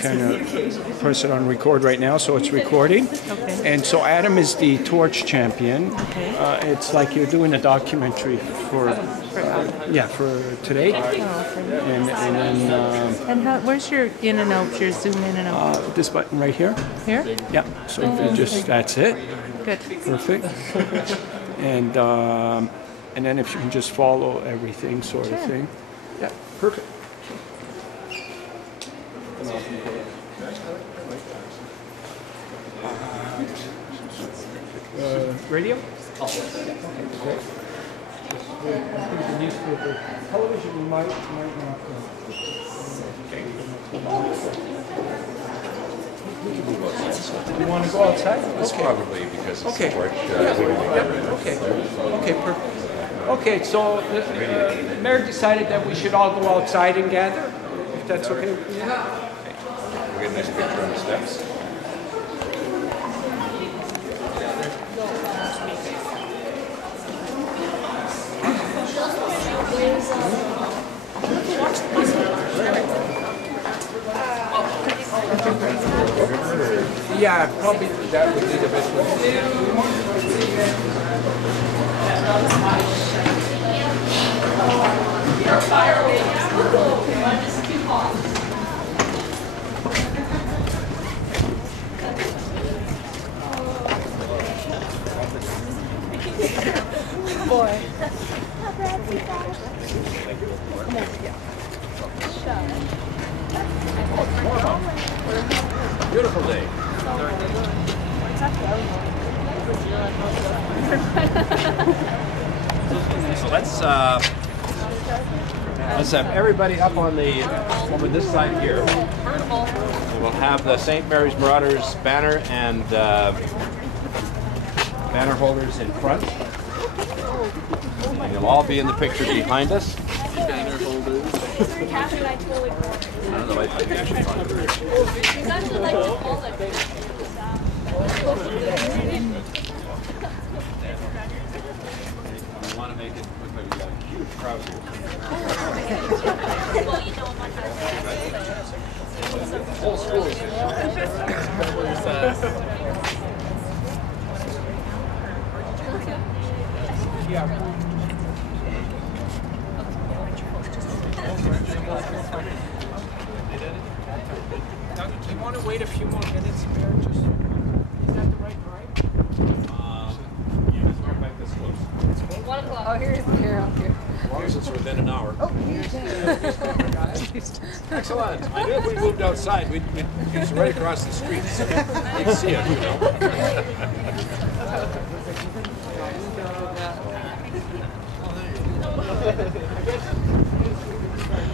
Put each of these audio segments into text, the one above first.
kind of press it on record right now, so it's recording. Okay. And so Adam is the torch champion. Okay. It's like you're doing a documentary for today. And then And where's your in and out? Your zoom in and out? this button right here. Here? Yeah. So if you just that's it. Good. Perfect. And then if you can just follow everything, sort of thing. Yeah. Perfect. Radio? Okay, great. I think the newspaper, television, we might not. You want to go outside? It's probably because it's okay. torch. Okay. Okay, perfect. Okay, so the mayor decided that we should all go outside and gather, if that's okay. Yeah. We get a nice picture on the steps. Yeah, probably that would be the best way. Boy. Beautiful day. So let's have everybody up on the over this side here. And we'll have the St. Mary's Marauders banner and banner holders in front. And you'll all be in the picture behind us. Banner holders. I don't know if I can actually find it. It's actually like to call it. I want to make it look like we got a huge crowd here. Well, you know, my Whole school is here. Doug, do you want to wait a few more minutes, Mayor? Just, is that the right time? You guys want to make this close? 1 o'clock. Oh, here, up here. As long as it's within an hour. Oh, Excellent. I knew if we moved outside, we'd it's right across the street. So you'd see it, you know.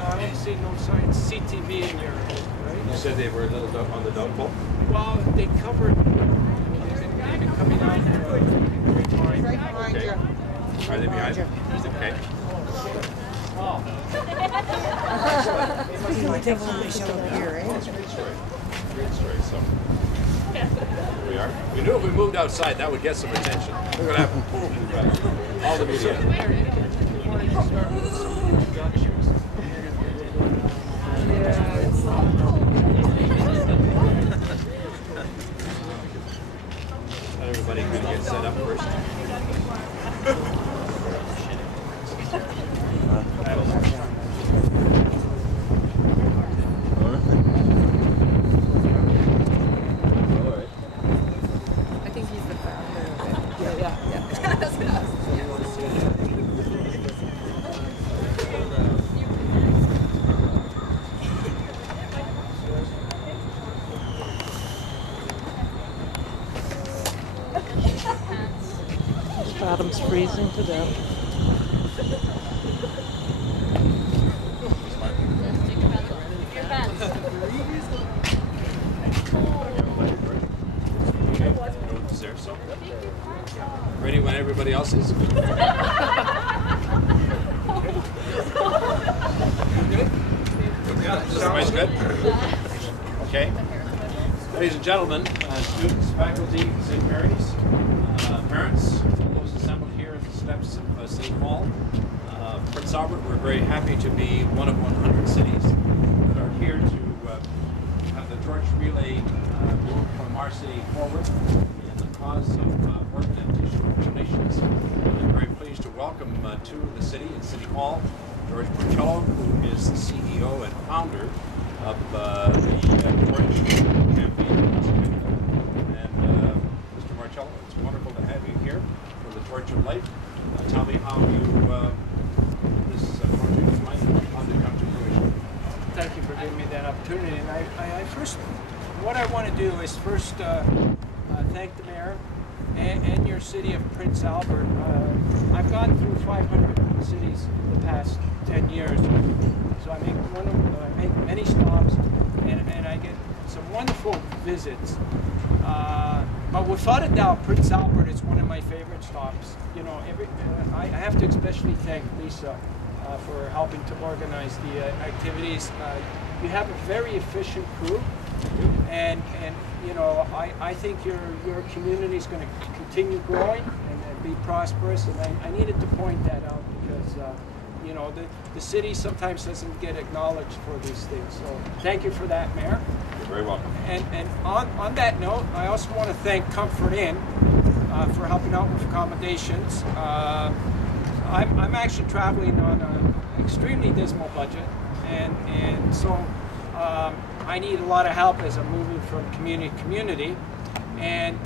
I don't see no signs CTV in your right? You said they were a little on the downfall? Well, they covered. They've been coming out right behind Okay. you. Are they behind? Okay. Great story. So here we are. We knew if we moved outside, that would get some attention. We're gonna have all the media. Everybody gonna get set up first. I think he's the founder of it. Yeah. That's us. Adam's freezing to death. Your fence. There, so. Ready when everybody else is? Good? Yeah, everybody's good? Okay. Ladies and gentlemen, students, faculty, St. Mary's, parents, those assembled here at the steps of St. Paul. Prince Albert, we're very happy to be one of 100 cities that are here to have the torch relay move from Marseille forward in the cause of organ and tissue donations. I'm very pleased to welcome to the city and City Hall George Marcello, who is the CEO and founder of the Torch Champions. And Mr. Marcello, it's wonderful to have you here for the Torch of Life. Tell me how you this project might come to fruition. Thank you for giving me that opportunity. And what I want to do is first thank the mayor and your city of Prince Albert. I've gone through 500 cities in the past 10 years, so I make many stops, and I get some wonderful visits. But without a doubt, Prince Albert is one of my favorite stops. You know, I have to especially thank Lisa for helping to organize the activities. You have a very efficient crew, and you know, I think your community is going to continue growing and be prosperous. And I needed to point that out because you know, the city sometimes doesn't get acknowledged for these things. So thank you for that, Mayor. You're very welcome. And on that note, I also want to thank Comfort Inn for helping out with accommodations. I'm actually traveling on an extremely dismal budget, and so I need a lot of help as I'm moving from community to community. And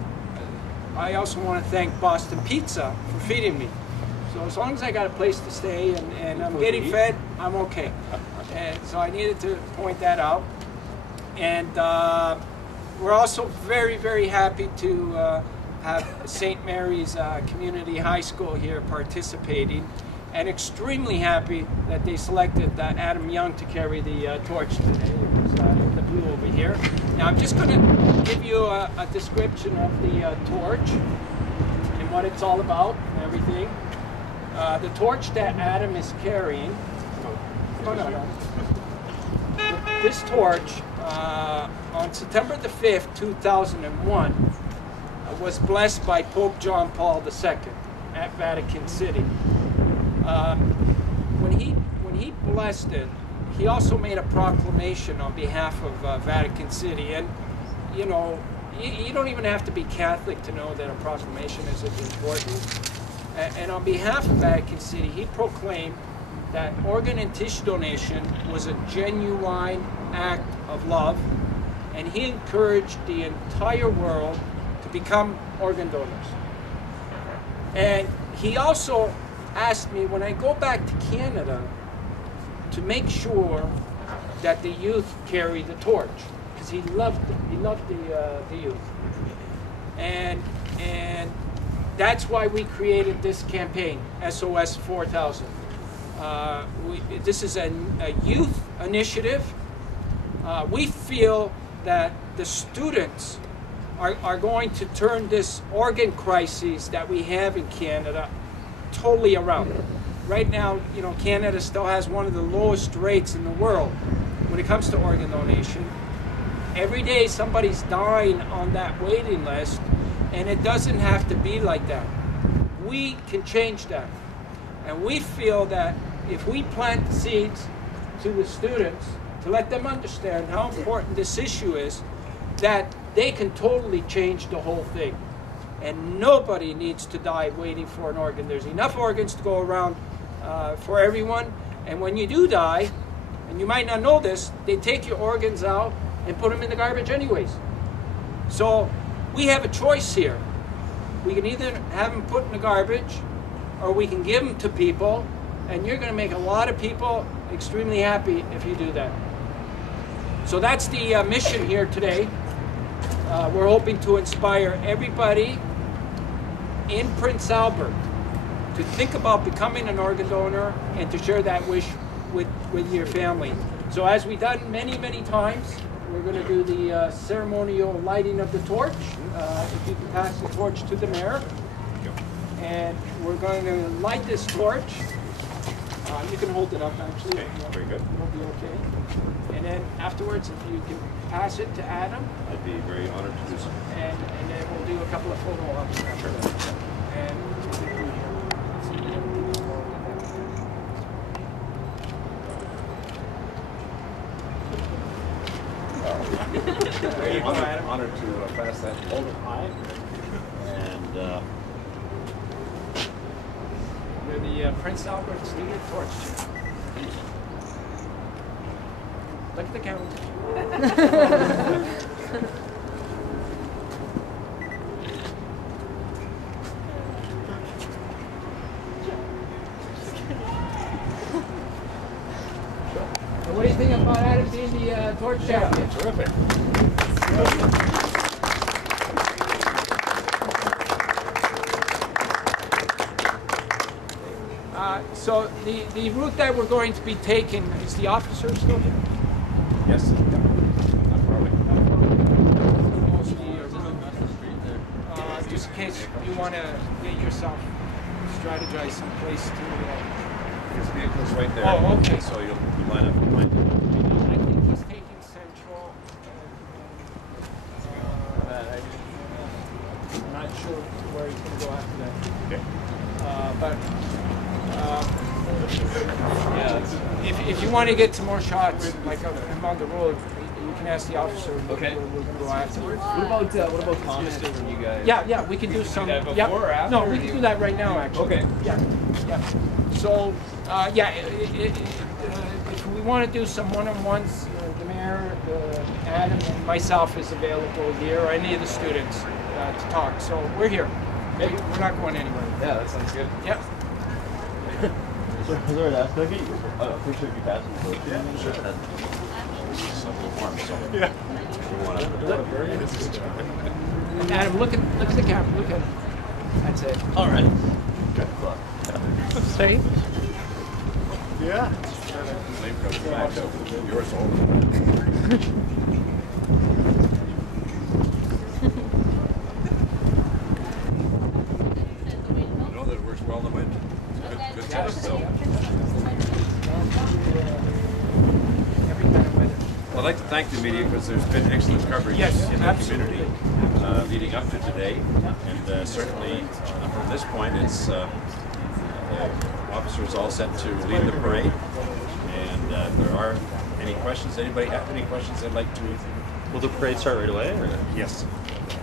I also want to thank Boston Pizza for feeding me. So as long as I got a place to stay and I'm getting fed, I'm okay. And so I needed to point that out. And we're also very, very happy to have St. Mary's Community High School here participating, and extremely happy that they selected Adam Young to carry the torch today. It was in the blue over here. Now I'm just going to give you a description of the torch and what it's all about and everything. The torch that Adam is carrying, this torch on September the 5th, 2001, was blessed by Pope John Paul II at Vatican City. When he blessed it, he also made a proclamation on behalf of Vatican City. And you know, you don't even have to be Catholic to know that a proclamation is important. And on behalf of Vatican City, he proclaimed that organ and tissue donation was a genuine act of love, and he encouraged the entire world to become organ donors. And he also asked me, when I go back to Canada, to make sure that the youth carry the torch, because he loved the youth. And that's why we created this campaign, SOS4000. This is a youth initiative. We feel that the students are going to turn this organ crisis that we have in Canada totally around. Right now, you know, Canada still has one of the lowest rates in the world when it comes to organ donation. Every day somebody's dying on that waiting list, and it doesn't have to be like that. We can change that. And we feel that if we plant the seeds to the students to let them understand how important this issue is, that they can totally change the whole thing. And nobody needs to die waiting for an organ. There's enough organs to go around for everyone. And when you do die, and you might not know this, they take your organs out and put them in the garbage anyways. So we have a choice here. We can either have them put in the garbage, or we can give them to people, and you're going to make a lot of people extremely happy if you do that. So that's the mission here today. We're hoping to inspire everybody in Prince Albert to think about becoming an organ donor and to share that wish with your family. So as we've done many, many times, we're going to do the ceremonial lighting of the torch. If you can pass the torch to the mayor. And we're going to light this torch. You can hold it up, actually. Okay, very good. It'll be okay. And then afterwards, if you can pass it to Adam. I'd be very honored to do so. And then we'll do a couple of photo ops after that. And There you go, Adam. Honored to pass that over high. And You're the Prince Albert Student Torch Champions. Look at the camera. So what do you think about Adam being the Torch Champion? terrific. So the route that we're going to be taking, is the officer still here? Yes. Not far away. Just in case you want to get yourself strategize some place to. His vehicle's right there. Oh, okay. So you'll line up behind him. I think he's taking Central. I'm not sure where he's going to go after that. Okay. If you want to get some more shots, like I'm on the road, you can ask the officer. Okay. We're going to go afterwards. What about comments from you guys? Yeah, we can do some. that Yeah, before or after, no, or we do can you- do that right now, actually. Okay. Yeah. So, if we want to do some one-on-ones, the mayor, Adam, and myself is available here, or any of the students to talk. So we're here. We're not going anywhere. Yeah, that sounds good. Yep. Sorry to ask, can I get a picture of you passing? Yeah, sure. Yeah. Adam, look at the camera. Look at it. That's it. All right. Sorry? Yeah. Yours all. I know that it works well in the wind. Good test, so. Every kind of weather. Well, I'd like to thank the media because there's been excellent coverage Yes, in the absolutely. community leading up to today. And certainly from this point, it's officers all set to lead the parade. And if there are any questions, anybody have any questions they'd like to? Will the parade start right away? Or? Yes,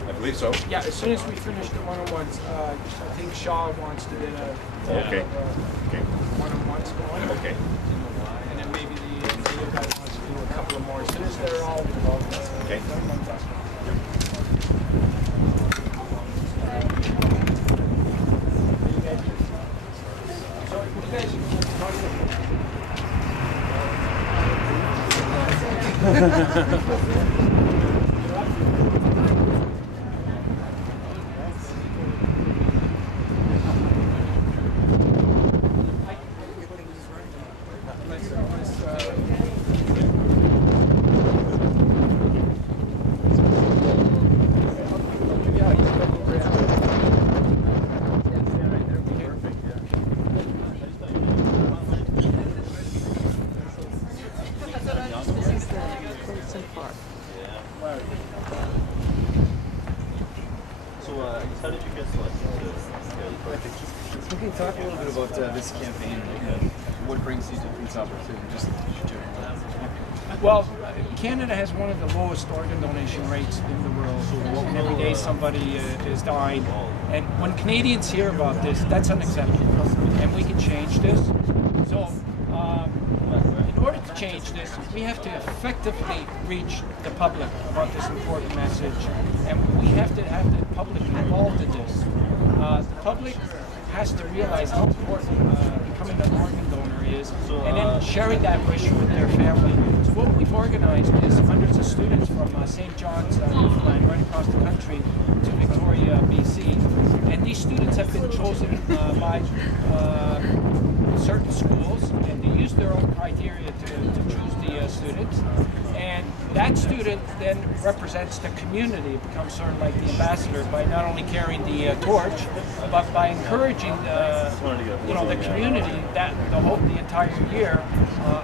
I believe so. Yeah, as soon as we finish the one-on-ones, I think Shaw wants to get Okay. Okay. one-on-ones going. Okay. And then maybe the other guy wants to do a couple of more. As soon as they're all involved. Okay. So you guys How did you get selected to We can talk a little bit about this campaign. What brings you to Prince Albert? Just Well, Canada has one of the lowest organ donation rates in the world. And every day somebody is dying. And when Canadians hear about this, that's unacceptable. And we can change this. So, in order to change this, we have to effectively reach the public about this important message. And we have to have the public involved in this. The public has to realize how important becoming an organ donor is, and then sharing that wish with their family. So what we've organized is hundreds of students from St. John's, Newfoundland, right across the country to Victoria, BC. And these students have been chosen by certain schools, and they use their own criteria to choose the students. And that student then represents the community. It becomes sort of like the ambassador by not only carrying the torch, but by encouraging the community that the entire year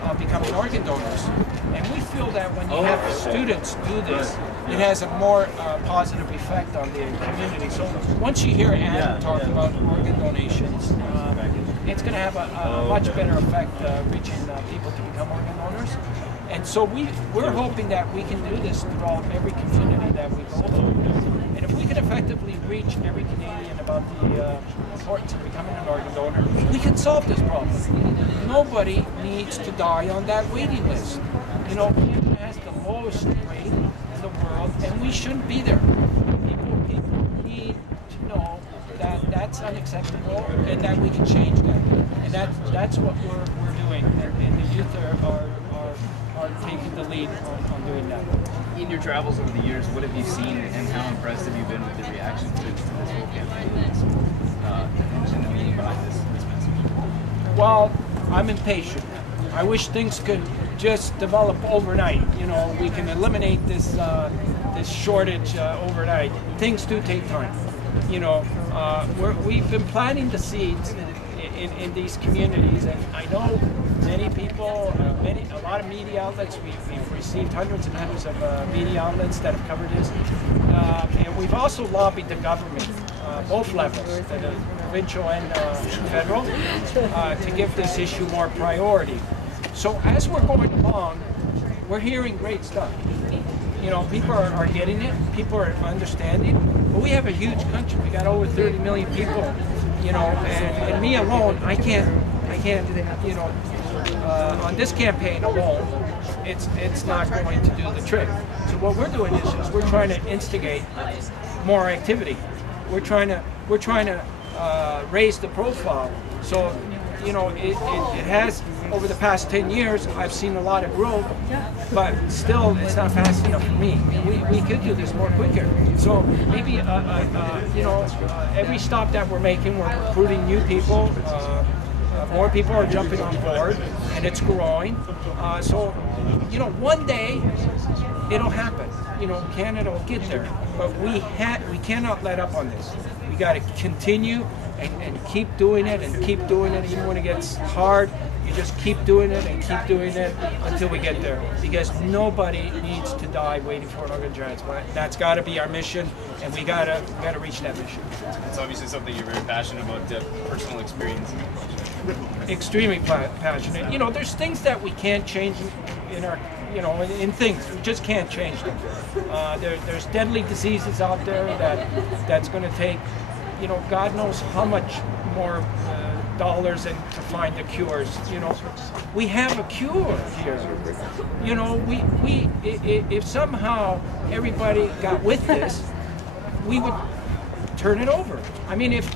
of becoming organ donors. And we feel that when you have students do this, it has a more positive effect on the community. So once you hear Adam talk about organ donations, it's going to have a much better effect reaching people to become organ donors. And so we're hoping that we can do this throughout every community that we go to. And if we can effectively reach every Canadian about the importance of becoming an organ donor, we can solve this problem. Nobody needs to die on that waiting list. You know, Canada has the lowest rate in the world, and we shouldn't be there. People need to know that that's unacceptable and that we can change that. And that's what we're doing. And the youth are taking the lead on doing that. In your travels over the years, what have you seen and how impressed have you been with the reaction to this whole campaign and the meaning behind this message? Well, I'm impatient. I wish things could just develop overnight. You know, we can eliminate this shortage overnight. Things do take time. You know, we've been planting the seeds in these communities, and I know many people, a lot of media outlets. We've received hundreds and hundreds of media outlets that have covered this, and we've also lobbied the government, both levels, the provincial and federal, to give this issue more priority. So as we're going along, we're hearing great stuff. You know, people are getting it, people are understanding, but we have a huge country. We got over 30 million people, you know, and me alone, I can't, you know, on this campaign alone, it's not going to do the trick. So what we're doing is we're trying to instigate more activity. We're trying to raise the profile. So, you know, it has, over the past 10 years, I've seen a lot of growth, but still it's not fast enough for me. We could do this more quicker. So maybe, you know, every stop that we're making, we're recruiting new people. More people are jumping on board, and it's growing. So, you know, one day it'll happen. You know, Canada will get there, but we cannot let up on this. We got to continue and keep doing it and keep doing it, even when it gets hard. You just keep doing it and keep doing it until we get there, because nobody needs to die waiting for an organ transplant. That's got to be our mission, and we got to reach that mission. It's obviously something you're very passionate about, personal experience. Extremely passionate. You know, there's things that we can't change in our, you know, in things. We just can't change them. There's deadly diseases out there that's going to take, you know, God knows how much more dollars and to find the cures. You know, we have a cure here. You know, if somehow everybody got with this, we would turn it over. I mean, if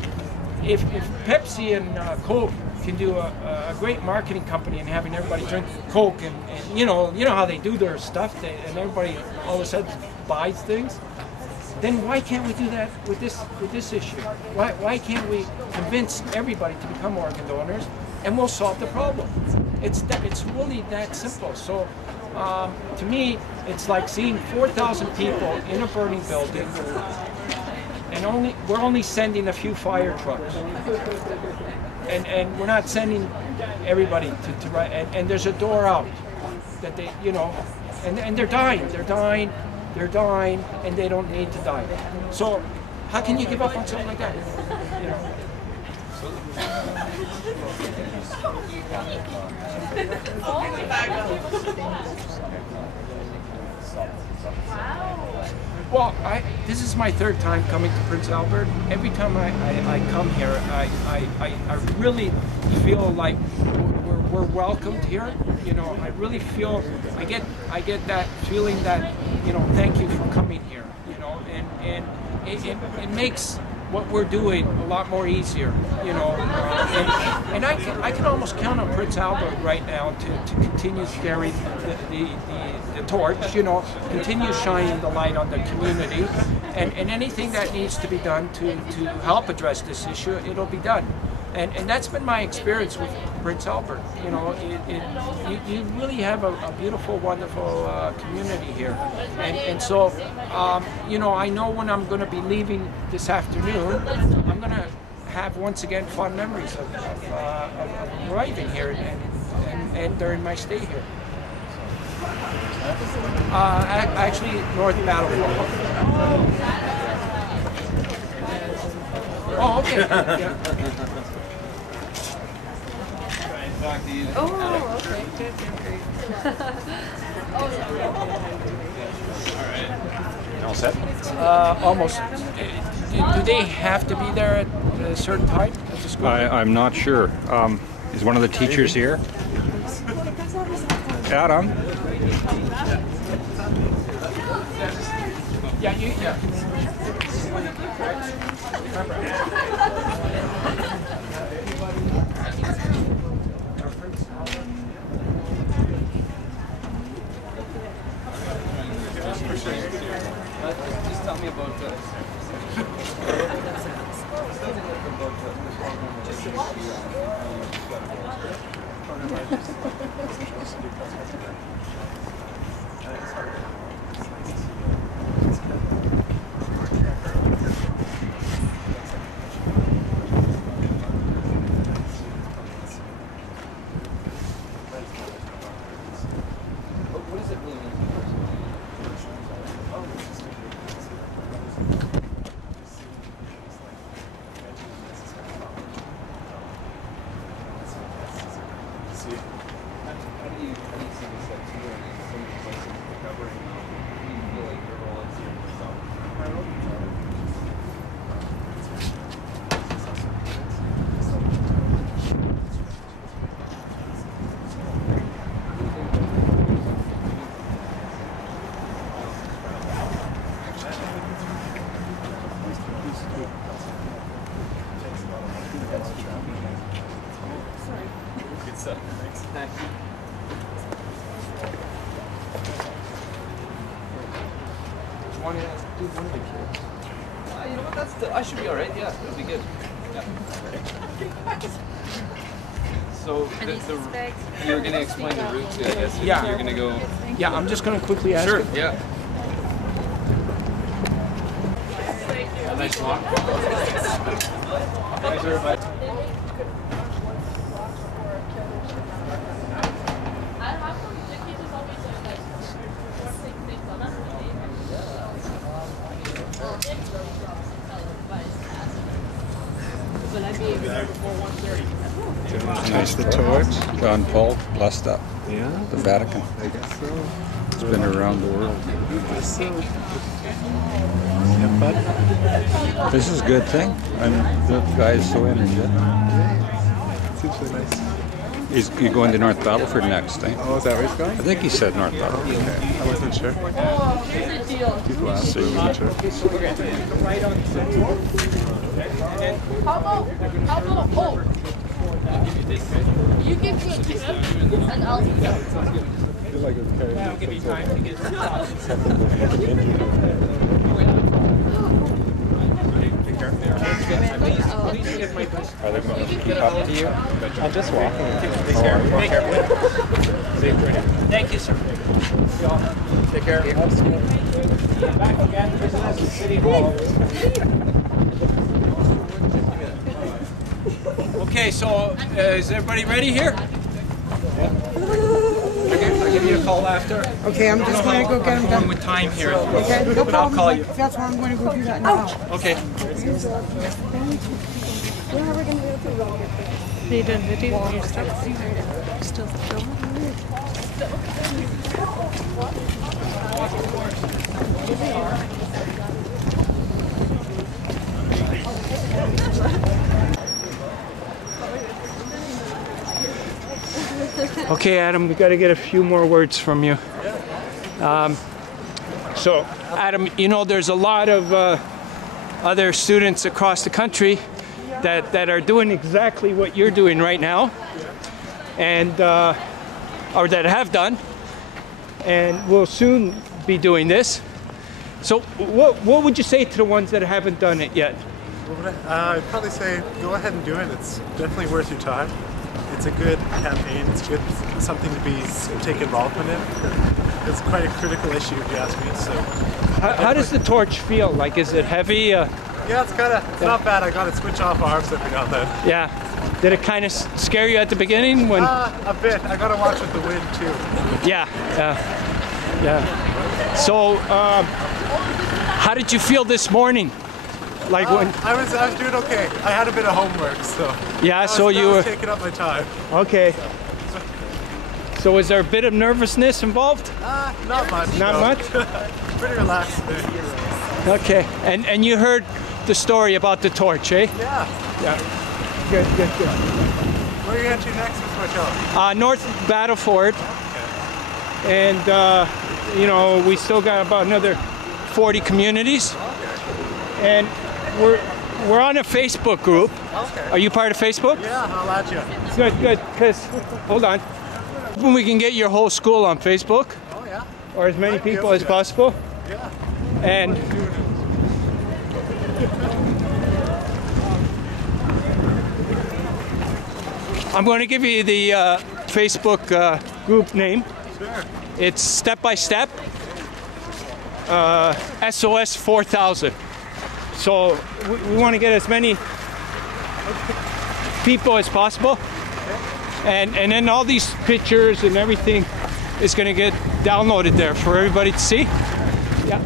Pepsi and Coke can do a great marketing company and having everybody drink Coke and you know how they do their stuff, and everybody all of a sudden buys things, then why can't we do that with this issue? Why can't we convince everybody to become organ donors, and we'll solve the problem? It's really that simple. So to me, it's like seeing 4,000 people in a burning building, and we're only sending a few fire trucks. And we're not sending everybody to right, and there's a door out that they, you know, and they're dying, and they don't need to die. So how can you give up on something like that? You know. Well, this is my third time coming to Prince Albert. Every time I come here, I really feel like we're welcomed here. You know, I really feel, I get that feeling that, you know, thank you for coming here. You know, and it makes what we're doing a lot more easier, you know, and I can almost count on Prince Albert right now to continue carrying the torch, you know, continue shining the light on the community, and anything that needs to be done to help address this issue, it'll be done. And that's been my experience with Prince Albert. You know, you really have a beautiful, wonderful community here. And so, you know, I know when I'm going to be leaving this afternoon, I'm going to have, once again, fond memories of arriving here and during my stay here. Actually, North Battlefield. Oh, okay. Yeah. talk to you. Oh, okay. Good, great. All set? Almost. Do they have to be there at a certain time at the school? I'm not sure. Is one of the teachers here? Adam? Yeah, yeah. Just tell me about what does it really mean? How do you see this at two and so many places recovering? How do you feel like your role is here yourself? Good stuff. Thanks. Thanks. One of the kids. You know what? I should be all right. Yeah, that'll be good. Yeah. So you're going to explain the route, I guess. Yeah. You're going to go. Yeah, I'm just going to quickly ask Sure. him. Yeah. Nice walk. Thanks, everybody. Nice the torch. John Paul blessed up the Vatican. I guess so. It's been around the world. I guess so. This is a good thing. The guy is so energetic. Seems really nice. He's going to North Battleford next, eh? Oh, is that where he's going? I think he said North Battleford. Okay. I wasn't sure. Here's the deal. People asked, but I wasn't sure. Right on the center. How about, oh, you give me a ticket and I'll do it. I feel like it's carrying That'll give you time to get to the top. Please give my best. Are they going to keep up to you? I'm just walking. Take care. Thank you, sir. Take care. Back again. This is City Hall. Okay, so is everybody ready here? I'll give you a call after. Okay, I'm just going to go get them I'm going done. with time here. Okay, no But I'll problem. call you. That's why I'm going to go do that now. Okay. They done video. You're still filming? Okay, Adam, we got to get a few more words from you. So, Adam, you know, there's a lot of other students across the country that are doing exactly what you're doing right now, and or that have done, and will soon be doing this. So, what would you say to the ones that haven't done it yet? I'd probably say go ahead and do it. It's definitely worth your time. It's a good campaign. It's good, something to take involvement in. It's quite a critical issue, if you ask me. So, How does the torch feel? Like, is it heavy? yeah, it's not bad. I got to switch off arms every now and then. Yeah. Did it kind of scare you at the beginning when? A bit. I got to watch with the wind too. Yeah. Yeah. So, how did you feel this morning? Like when? I was doing okay. I had a bit of homework, so. Yeah, so you were taking up my time. Okay. So was there a bit of nervousness involved? Not much. Not much? Pretty relaxed today. Okay. And you heard the story about the torch, eh? Yeah. Yeah. Good. Where are you heading to next, Mr. Marcello? North Battleford. And, you know, we still got about another 40 communities. And we're on a Facebook group. Okay. Are you part of Facebook? Yeah, I'll add you. Good, because, hold on. When we can get your whole school on Facebook. Oh, yeah. Or as many people as possible. Yeah. And I'm going to give you the Facebook group name. Sure. It's Step by Step SOS 4000. So we want to get as many people as possible. And then all these pictures and everything is going to get downloaded there for everybody to see. Yeah.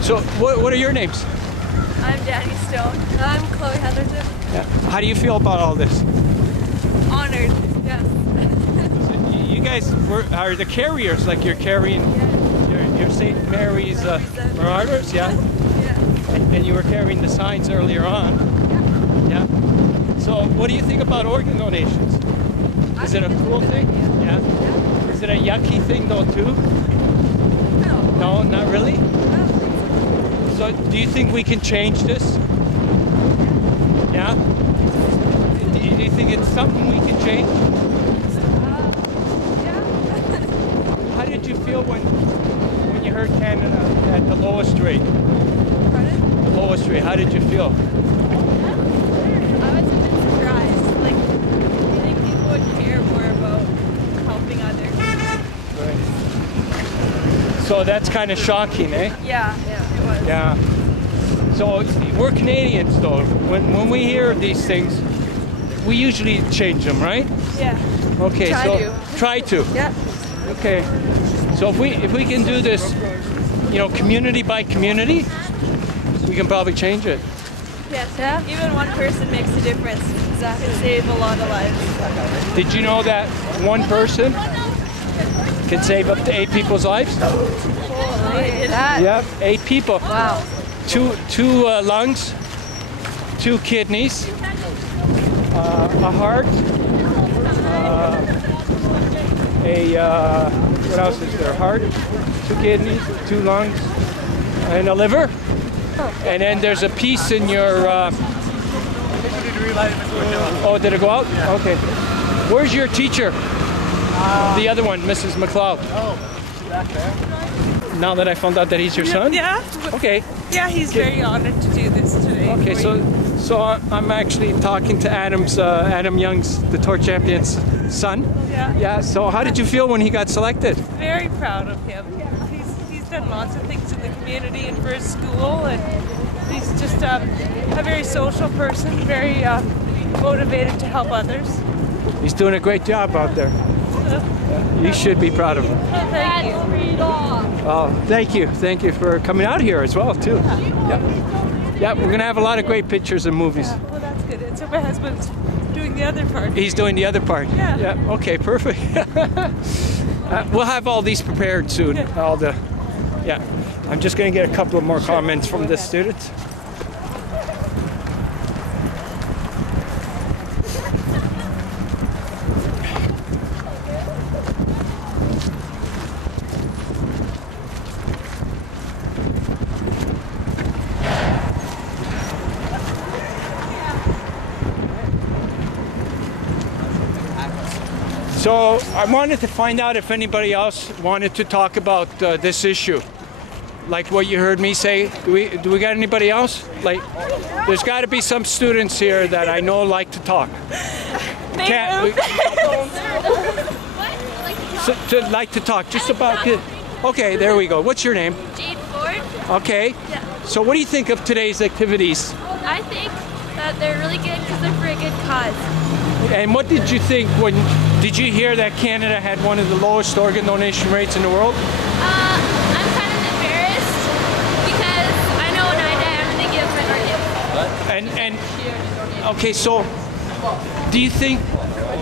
So what are your names? I'm Danny Stone. I'm Chloe Heatherton. Yeah. How do you feel about all this? Honored, yes. You guys are the carriers, like you're carrying your St. Mary's Marauders, yeah? Yeah. And you were carrying the signs earlier on. Yeah. So what do you think about organ donations? Is it a cool thing? Yeah. Is it a yucky thing though too? No. No, not really? So do you think we can change this? Yeah? Do you think it's something we can change? How did you feel when you heard Canada at the lowest rate? Pardon? The lowest rate, how did you feel? I was a bit surprised. Like, you think people would care more about helping others? Right. So that's kind of shocking, eh? Yeah, it was. Yeah. So we're Canadians though. When we hear these things, we usually change them, right? Yeah. Okay, try to. Yeah. Okay. So if we can do this, you know, community by community, we can probably change it. Yes. Yeah. Even one person makes a difference. Exactly. Can save a lot of lives. Did you know that one person can save up to 8 people's lives? Holy that. Yep, 8 people. Wow. Two lungs, 2 kidneys, a heart, what else is there? Heart, 2 kidneys, 2 lungs, and a liver. And then there's a piece in your. Oh, did it go out? Yeah. Okay. Where's your teacher? The other one, Mrs. McLeod. Oh, back there. Now that I found out that he's your son? Yeah. Okay. Yeah, he's very honored to do this today. Okay, so I'm actually talking to Adam Young's, the Torch Champions' son. Yeah. Yeah, so how did you feel when he got selected? Very proud of him. He's done lots of things in the community and for his school, and he's just a very social person, very motivated to help others. He's doing a great job out there. You should be proud of him. Thank you. Oh, thank you. Thank you for coming out here as well, too. Yeah, we're going to have a lot of great pictures and movies. Yeah, well, that's good. And so my husband's doing the other part. He's doing the other part. Yeah. Okay, perfect. We'll have all these prepared soon. Yeah. I'm just going to get a couple of more comments from the students. So I wanted to find out if anybody else wanted to talk about this issue, like what you heard me say. Do we got anybody else? Like, there's got to be some students here that I know like to talk. Like to talk just about it. Okay, there we go. What's your name? Jade Ford. Okay. Yeah. So what do you think of today's activities? I think that they're really good because they're for a good cause. And what did you think did you hear that Canada had one of the lowest organ donation rates in the world? I'm And okay, so do you think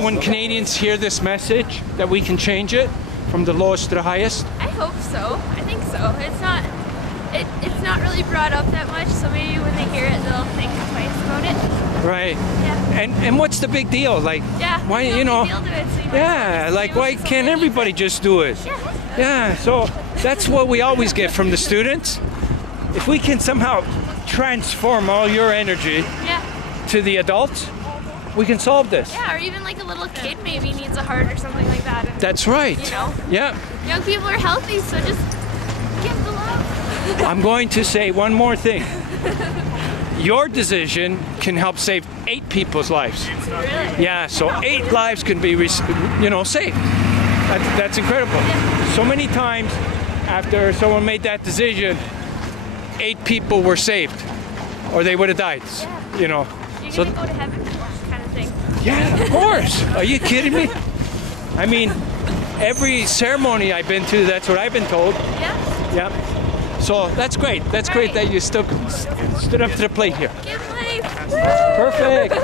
when Canadians hear this message that we can change it from the lowest to the highest? I hope so. I think so. It's not really brought up that much, so maybe when they hear it, they'll think twice about it. Right. Yeah. And what's the big deal? Like, Yeah. why, no you know? big deal to it, so you might Yeah, as well like just why do it can't everybody just do it? Yeah. Yeah, so that's what we always get from the students. If we can somehow transform all your energy Yeah. to the adults, we can solve this. Yeah, or even like a little kid maybe needs a heart or something like that. And, That's right. You know? Yeah. Young people are healthy, so just give the love. I'm going to say one more thing. Your decision can help save 8 people's lives. Really? Yeah, so 8 lives can be, saved. That's incredible. So many times after someone made that decision, 8 people were saved, or they would have died. Yeah. You know. You're So gonna go to heaven kind of thing. yeah, of course. Are you kidding me? I mean, every ceremony I've been to, that's what I've been told. Yeah. Yeah. So that's great. That's great that you stood up to the plate here. Give life. Perfect.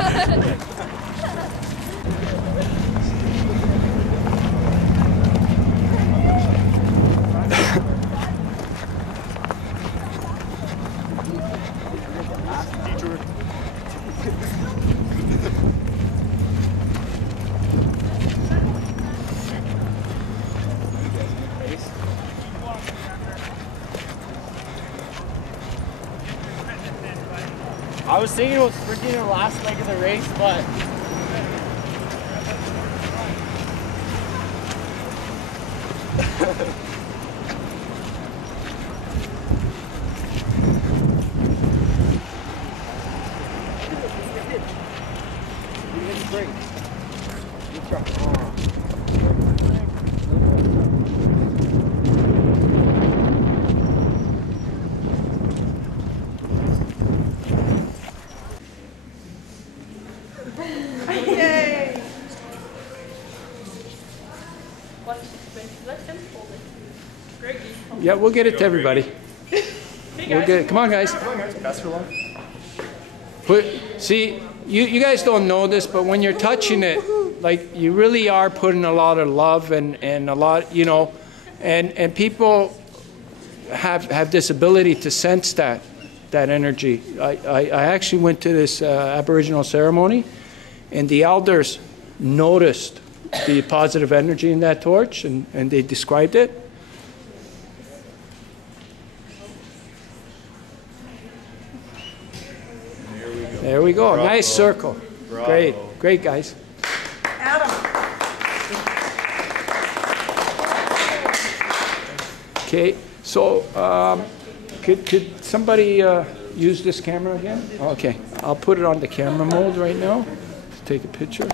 I was thinking about sprinting the last leg of the race, but Yeah, we'll get it to everybody. We'll get it. Come on, guys. See, you guys don't know this, but when you're touching it, like you really are putting a lot of love and a lot, and people have this ability to sense that energy. I actually went to this Aboriginal ceremony, and the elders noticed the positive energy in that torch, and they described it. There we go. Bravo. Nice circle. Bravo. Great, guys. Adam. Okay, so could somebody use this camera again? Okay, I'll put it on the camera mode right now to take a picture.